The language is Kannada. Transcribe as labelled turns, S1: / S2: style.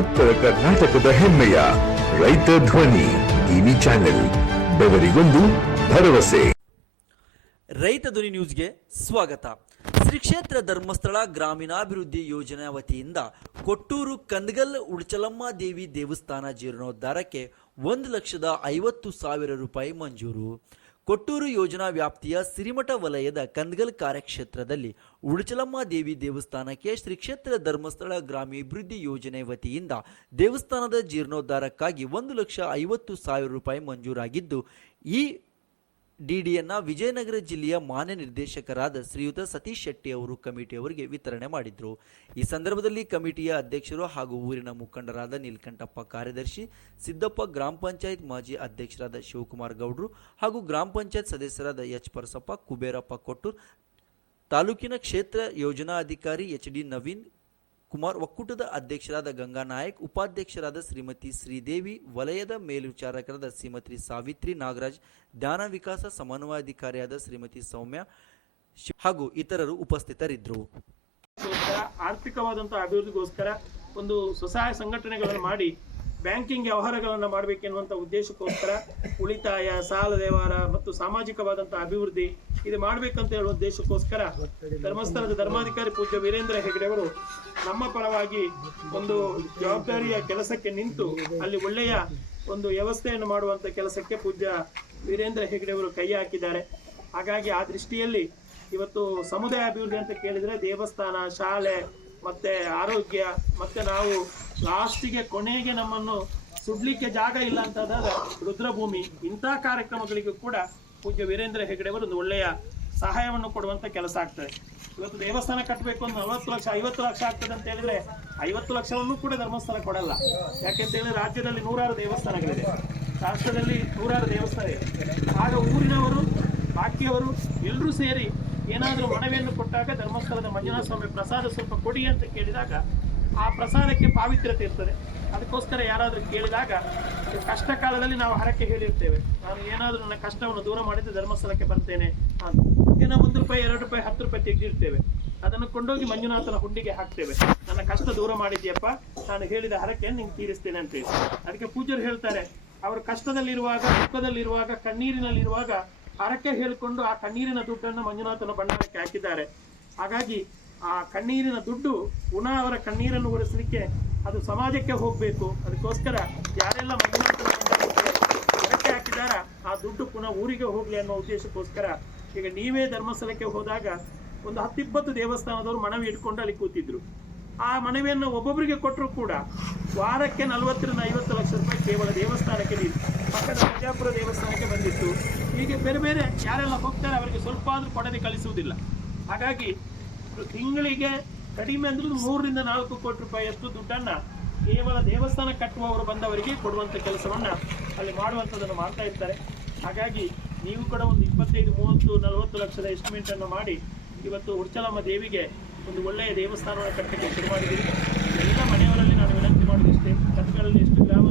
S1: ಉತ್ತರ ಕರ್ನಾಟಕದ ಹೆಮ್ಮೆಯ ರೈತ ಧ್ವನಿ ಟಿವಿ ಚಾನೆಲ್, ಬೆವರಿಗೊಂದು ಭರವಸೆ.
S2: ರೈತ ಧ್ವನಿ ನ್ಯೂಸ್ಗೆ ಸ್ವಾಗತ. ಶ್ರೀ ಕ್ಷೇತ್ರ ಧರ್ಮಸ್ಥಳ ಗ್ರಾಮೀಣಾಭಿವೃದ್ಧಿ ಯೋಜನೆ ವತಿಯಿಂದ ಕೊಟ್ಟೂರು ಕಂದಗಲ್ ಉಡ್ಚಲಮ್ಮ ದೇವಿ ದೇವಸ್ಥಾನ ಜೀರ್ಣೋದ್ಧಾರಕ್ಕೆ ಒಂದು ಲಕ್ಷದ ಐವತ್ತು ಸಾವಿರ ರೂಪಾಯಿ ಮಂಜೂರು. ಕೊಟ್ಟೂರು ಯೋಜನಾ ವ್ಯಾಪ್ತಿಯ ಸಿರಿಮಠ ವಲಯದ ಕಂದಗಲ್ ಕಾರ್ಯಕ್ಷೇತ್ರದಲ್ಲಿ ಉಡುಚಲಮ್ಮ ದೇವಿ ದೇವಸ್ಥಾನಕ್ಕೆ ಶ್ರೀ ಕ್ಷೇತ್ರ ಧರ್ಮಸ್ಥಳ ಗ್ರಾಮೀಭಿವೃದ್ಧಿ ಯೋಜನೆ ವತಿಯಿಂದ ದೇವಸ್ಥಾನದ ಜೀರ್ಣೋದ್ಧಾರಕ್ಕಾಗಿ ಒಂದು ಲಕ್ಷ ಐವತ್ತು ಸಾವಿರ ರೂಪಾಯಿ ಮಂಜೂರಾಗಿದ್ದು, ಈ ಡಿಡಿಯನ್ನ ವಿಜಯನಗರ ಜಿಲ್ಲೆಯ ಮಾನ್ಯ ನಿರ್ದೇಶಕರಾದ ಶ್ರೀಯುತ ಸತೀಶ್ ಶೆಟ್ಟಿ ಅವರು ಕಮಿಟಿಯವರಿಗೆ ವಿತರಣೆ ಮಾಡಿದ್ರು. ಈ ಸಂದರ್ಭದಲ್ಲಿ ಕಮಿಟಿಯ ಅಧ್ಯಕ್ಷರು ಹಾಗೂ ಊರಿನ ಮುಖಂಡರಾದ ನೀಲಕಂಠಪ್ಪ ಕಾರ್ಯದರ್ಶಿ, ಸಿದ್ದಪ್ಪ ಗ್ರಾಮ ಪಂಚಾಯತ್ ಮಾಜಿ ಅಧ್ಯಕ್ಷರಾದ ಶಿವಕುಮಾರ್ ಗೌಡ್ರು ಹಾಗೂ ಗ್ರಾಮ ಪಂಚಾಯತ್ ಸದಸ್ಯರಾದ ಎಚ್ ಪರಸಪ್ಪ, ಕುಬೇರಪ್ಪ ಕೊಟ್ಟೂರ್, ತಾಲೂಕಿನ ಕ್ಷೇತ್ರ ಯೋಜನಾಧಿಕಾರಿ ಎಚ್ ಡಿ ನವೀನ್ ಕುಮಾರ್ ಒಕ್ಕೂಟದ ಅಧ್ಯಕ್ಷರಾದ ಗಂಗಾ ನಾಯಕ್, ಉಪಾಧ್ಯಕ್ಷರಾದ ಶ್ರೀಮತಿ ಶ್ರೀದೇವಿ, ವಲಯದ ಮೇಲ್ವಿಚಾರಕರಾದ ಶ್ರೀಮತಿ ಸಾವಿತ್ರಿ ನಾಗರಾಜ್ ಧ್ಯಾನ ವಿಕಾಸ ಸಮನ್ವಯಾಧಿಕಾರಿಯಾದ ಶ್ರೀಮತಿ ಸೌಮ್ಯ ಹಾಗೂ ಇತರರು ಉಪಸ್ಥಿತರಿದ್ದರು.
S3: ಆರ್ಥಿಕವಾದಂತಹ ಅಭಿವೃದ್ಧಿಗೋಸ್ಕರ ಒಂದು ಸ್ವಸಹಾಯ ಸಂಘಟನೆಗಳನ್ನು ಮಾಡಿ ಬ್ಯಾಂಕಿಂಗ್ ವ್ಯವಹಾರಗಳನ್ನು ಮಾಡಬೇಕೆನ್ನುವಂಥ ಉದ್ದೇಶಕ್ಕೋಸ್ಕರ ಉಳಿತಾಯ, ಸಾಲ ವ್ಯವಹಾರ ಮತ್ತು ಸಾಮಾಜಿಕವಾದಂಥ ಅಭಿವೃದ್ಧಿ ಇದು ಮಾಡಬೇಕಂತ ಹೇಳುವ ಉದ್ದೇಶಕ್ಕೋಸ್ಕರ ಧರ್ಮಸ್ಥಳದ ಧರ್ಮಾಧಿಕಾರಿ ಪೂಜ್ಯ ವೀರೇಂದ್ರ ಹೆಗಡೆ ಅವರು ನಮ್ಮ ಪರವಾಗಿ ಒಂದು ಜವಾಬ್ದಾರಿಯ ಕೆಲಸಕ್ಕೆ ನಿಂತು ಅಲ್ಲಿ ಒಳ್ಳೆಯ ಒಂದು ವ್ಯವಸ್ಥೆಯನ್ನು ಮಾಡುವಂತ ಕೆಲಸಕ್ಕೆ ಪೂಜ್ಯ ವೀರೇಂದ್ರ ಹೆಗಡೆ ಅವರು ಕೈ ಹಾಕಿದ್ದಾರೆ. ಹಾಗಾಗಿ ಆ ದೃಷ್ಟಿಯಲ್ಲಿ ಇವತ್ತು ಸಮುದಾಯ ಅಭಿವೃದ್ಧಿ ಅಂತ ಕೇಳಿದರೆ ದೇವಸ್ಥಾನ, ಶಾಲೆ ಮತ್ತೆ ಆರೋಗ್ಯ, ಮತ್ತೆ ನಾವು ಲಾಸ್ಟಿಗೆ ಕೊನೆಗೆ ನಮ್ಮನ್ನು ಸುಡ್ಲಿಕ್ಕೆ ಜಾಗ ಇಲ್ಲ ಅಂತಂದಾಗ ರುದ್ರಭೂಮಿ. ಇಂಥ ಕಾರ್ಯಕ್ರಮಗಳಿಗೂ ಕೂಡ ಪೂಜ್ಯ ವೀರೇಂದ್ರ ಹೆಗಡೆ ಅವರು ಒಂದು ಒಳ್ಳೆಯ ಸಹಾಯವನ್ನು ಕೊಡುವಂತ ಕೆಲಸ ಆಗ್ತದೆ. ಇವತ್ತು ದೇವಸ್ಥಾನ ಕಟ್ಟಬೇಕು ಅಂದ್ರೆ ನಲವತ್ತು ಲಕ್ಷ, ಐವತ್ತು ಲಕ್ಷ ಆಗ್ತದೆ ಅಂತ ಹೇಳಿದ್ರೆ ಐವತ್ತು ಲಕ್ಷವನ್ನು ಕೂಡ ಧರ್ಮಸ್ಥಳ ಕೊಡಲ್ಲ. ಯಾಕೆಂತ ಹೇಳಿದ್ರೆ ರಾಜ್ಯದಲ್ಲಿ ನೂರಾರು ದೇವಸ್ಥಾನಗಳಿದೆ. ರಾಷ್ಟ್ರದಲ್ಲಿ ನೂರಾರು ದೇವಸ್ಥಾನ ಇದೆ. ಆಗ ಊರಿನವರು, ಬಾಕಿಯವರು ಎಲ್ಲರೂ ಸೇರಿ ಏನಾದರೂ ಮನವಿಯನ್ನು ಕೊಟ್ಟಾಗ ಧರ್ಮಸ್ಥಳದ ಮಂಜುನಾಥ ಸ್ವಾಮಿ ಪ್ರಸಾದ ಸ್ವಲ್ಪ ಕೊಡಿ ಅಂತ ಕೇಳಿದಾಗ ಆ ಪ್ರಸಾದಕ್ಕೆ ಪಾವಿತ್ರ್ಯತೆ ಇರ್ತದೆ. ಅದಕ್ಕೋಸ್ಕರ ಯಾರಾದರೂ ಕೇಳಿದಾಗ ಕಷ್ಟ ಕಾಲದಲ್ಲಿ ನಾವು ಹರಕೆ ಹೇಳಿರ್ತೇವೆ. ನಾನು ಏನಾದರೂ ನನ್ನ ಕಷ್ಟವನ್ನು ದೂರ ಮಾಡಿದ್ರೆ ಧರ್ಮಸ್ಥಳಕ್ಕೆ ಬರ್ತೇನೆ ಅಂತ. ಏನೋ ಒಂದು ರೂಪಾಯಿ, ಎರಡು ರೂಪಾಯಿ, ಹತ್ತು ರೂಪಾಯಿ ತೆಗೆದಿರ್ತೇವೆ. ಅದನ್ನು ಕೊಂಡೋಗಿ ಮಂಜುನಾಥನ ಹುಂಡಿಗೆ ಹಾಕ್ತೇವೆ. ನನ್ನ ಕಷ್ಟ ದೂರ ಮಾಡಿದ್ಯಪ್ಪ, ನಾನು ಹೇಳಿದ ಹರಕೆಯನ್ನು ನಿಂಗೆ ತೀರಿಸ್ತೇನೆ ಅಂತ ಹೇಳಿ. ಅದಕ್ಕೆ ಪೂಜರು ಹೇಳ್ತಾರೆ, ಅವರು ಕಷ್ಟದಲ್ಲಿರುವಾಗ, ದುಃಖದಲ್ಲಿರುವಾಗ, ಕಣ್ಣೀರಿನಲ್ಲಿರುವಾಗ ಹರಕೆ ಹೇಳಿಕೊಂಡು ಆ ಕಣ್ಣೀರಿನ ದುಡ್ಡನ್ನು ಮಂಜುನಾಥನ ಬಣ್ಣಕ್ಕೆ ಹಾಕಿದ್ದಾರೆ. ಹಾಗಾಗಿ ಆ ಕಣ್ಣೀರಿನ ದುಡ್ಡು ಪುನಃ ಅವರ ಕಣ್ಣೀರನ್ನು ಉಳಿಸಲಿಕ್ಕೆ ಅದು ಸಮಾಜಕ್ಕೆ ಹೋಗಬೇಕು. ಅದಕ್ಕೋಸ್ಕರ ಯಾರೆಲ್ಲ ಮಂಜುನಾಥನ ಹರಕೆ ಹಾಕಿದಾರ ಆ ದುಡ್ಡು ಪುನಃ ಊರಿಗೆ ಹೋಗಲಿ ಅನ್ನೋ ಉದ್ದೇಶಕ್ಕೋಸ್ಕರ ಈಗ ನೀವೇ ಧರ್ಮಸ್ಥಳಕ್ಕೆ ಹೋದಾಗ ಒಂದು ಹತ್ತಿಪ್ಪತ್ತು ದೇವಸ್ಥಾನದವರು ಮನವಿ ಇಟ್ಕೊಂಡು ಅಲ್ಲಿ ಕೂತಿದ್ರು. ಆ ಮನವಿಯನ್ನು ಒಬ್ಬೊಬ್ಬರಿಗೆ ಕೊಟ್ಟರು ಕೂಡ ವಾರಕ್ಕೆ ನಲವತ್ತರಿಂದ ಐವತ್ತು ಲಕ್ಷ ರೂಪಾಯಿ ಕೇವಲ ದೇವಸ್ಥಾನಕ್ಕೆ ನೀಡಿ ಪಕ್ಕದ ಪ್ರಜಾಪುರ ದೇವಸ್ಥಾನಕ್ಕೆ ಬಂದಿತ್ತು. ಹೀಗೆ ಬೇರೆ ಬೇರೆ ಯಾರೆಲ್ಲ ಹೋಗ್ತಾರೆ, ಅವರಿಗೆ ಸ್ವಲ್ಪ ಆದ್ರೂ ಕೊಡದೆ ಕಳಿಸುವುದಿಲ್ಲ. ಹಾಗಾಗಿ ತಿಂಗಳಿಗೆ ಕಡಿಮೆ ಅಂದ್ರೆ ಮೂರರಿಂದ ನಾಲ್ಕು ಕೋಟಿ ರೂಪಾಯಿಯಷ್ಟು ದುಡ್ಡನ್ನ ಕೇವಲ ದೇವಸ್ಥಾನ ಕಟ್ಟುವವರು ಬಂದವರಿಗೆ ಕೊಡುವಂತ ಕೆಲಸವನ್ನ ಅಲ್ಲಿ ಮಾಡುವಂಥದ್ದನ್ನು ಮಾಡ್ತಾ ಇರ್ತಾರೆ. ಹಾಗಾಗಿ ನೀವು ಕೂಡ ಒಂದು ಇಪ್ಪತ್ತೈದು, ಮೂವತ್ತು, ನಲವತ್ತು ಲಕ್ಷದ ಎಸ್ಟಿಮೇಟ್ ಅನ್ನು ಮಾಡಿ ಇವತ್ತು ಉರ್ಚಲಮ್ಮ ದೇವಿಗೆ ಒಂದು ಒಳ್ಳೆಯ ದೇವಸ್ಥಾನವನ್ನು ಕಟ್ಟಕ್ಕೆ ಶುರು ಮಾಡಿದ್ದೀವಿ ಎಲ್ಲ ಮನೆಯವರಲ್ಲಿ ನಾನು ವಿನಂತಿ ಮಾಡೋದಿಷ್ಟೇ ಕಟ್ಟಗಳಲ್ಲಿ ಎಷ್ಟು ಗ್ರಾಮ